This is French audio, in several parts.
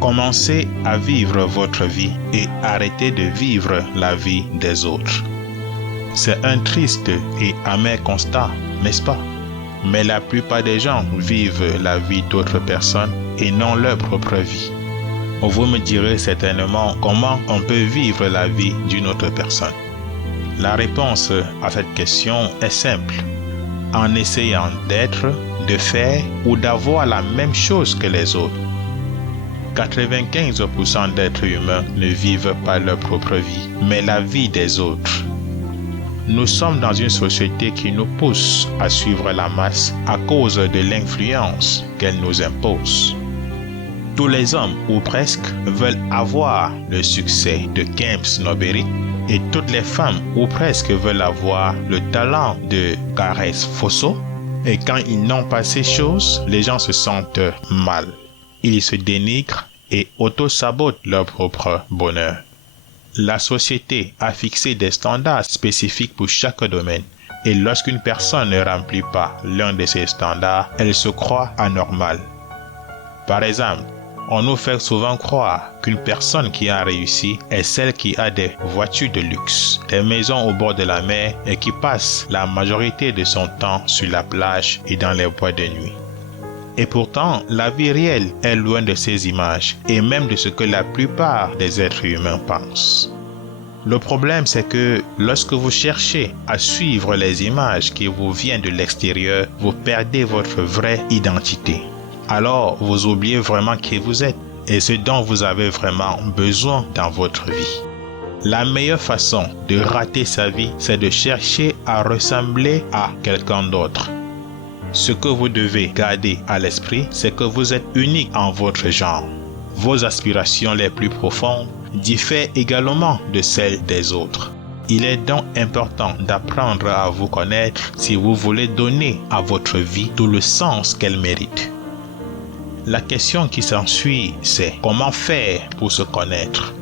Commencez à vivre votre vie et arrêtez de vivre la vie des autres. C'est un triste et amer constat, n'est-ce pas? Mais la plupart des gens vivent la vie d'autres personnes et non leur propre vie. Vous me direz certainement comment on peut vivre la vie d'une autre personne. La réponse à cette question est simple. En essayant d'être, de faire ou d'avoir la même chose que les autres. 95% d'êtres humains ne vivent pas leur propre vie, mais la vie des autres. Nous sommes dans une société qui nous pousse à suivre la masse à cause de l'influence qu'elle nous impose. Tous les hommes, ou presque, veulent avoir le succès de James Noberi et toutes les femmes, ou presque, veulent avoir le talent de Gareth Fosso. Et quand ils n'ont pas ces choses, les gens se sentent mal. Ils se dénigrent et auto-sabotent leur propre bonheur. La société a fixé des standards spécifiques pour chaque domaine. Et lorsqu'une personne ne remplit pas l'un de ces standards, elle se croit anormale. Par exemple, on nous fait souvent croire qu'une personne qui a réussi est celle qui a des voitures de luxe, des maisons au bord de la mer et qui passe la majorité de son temps sur la plage et dans les boîtes de nuit. Et pourtant, la vie réelle est loin de ces images et même de ce que la plupart des êtres humains pensent. Le problème, c'est que lorsque vous cherchez à suivre les images qui vous viennent de l'extérieur, vous perdez votre vraie identité. Alors, vous oubliez vraiment qui vous êtes et ce dont vous avez vraiment besoin dans votre vie. La meilleure façon de rater sa vie, c'est de chercher à ressembler à quelqu'un d'autre. Ce que vous devez garder à l'esprit, c'est que vous êtes unique en votre genre. Vos aspirations les plus profondes diffèrent également de celles des autres. Il est donc important d'apprendre à vous connaître si vous voulez donner à votre vie tout le sens qu'elle mérite. La question qui s'ensuit, c'est comment faire pour se connaître?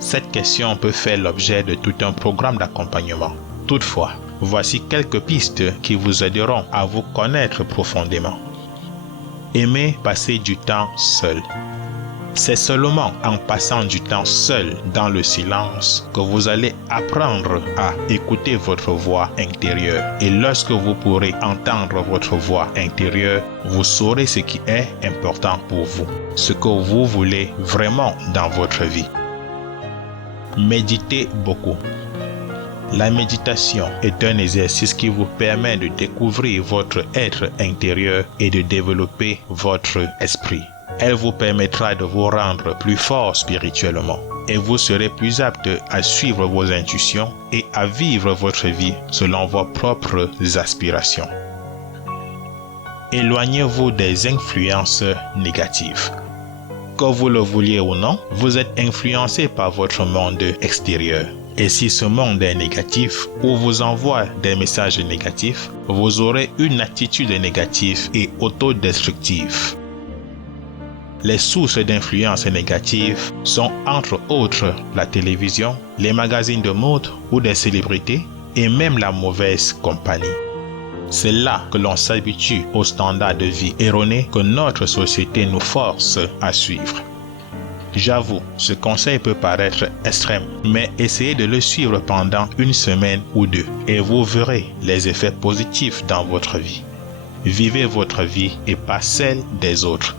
Cette question peut faire l'objet de tout un programme d'accompagnement. Toutefois, voici quelques pistes qui vous aideront à vous connaître profondément. Aimez passer du temps seul. C'est seulement en passant du temps seul dans le silence que vous allez apprendre à écouter votre voix intérieure. Et lorsque vous pourrez entendre votre voix intérieure, vous saurez ce qui est important pour vous, ce que vous voulez vraiment dans votre vie. Méditez beaucoup. La méditation est un exercice qui vous permet de découvrir votre être intérieur et de développer votre esprit. Elle vous permettra de vous rendre plus fort spirituellement et vous serez plus apte à suivre vos intuitions et à vivre votre vie selon vos propres aspirations. Éloignez-vous des influences négatives. Que vous le vouliez ou non, vous êtes influencé par votre monde extérieur. Et si ce monde est négatif ou vous envoie des messages négatifs, vous aurez une attitude négative et autodestructive. Les sources d'influence négatives sont entre autres la télévision, les magazines de mode ou des célébrités et même la mauvaise compagnie. C'est là que l'on s'habitue aux standards de vie erronés que notre société nous force à suivre. J'avoue, ce conseil peut paraître extrême, mais essayez de le suivre pendant une semaine ou deux et vous verrez les effets positifs dans votre vie. Vivez votre vie et pas celle des autres.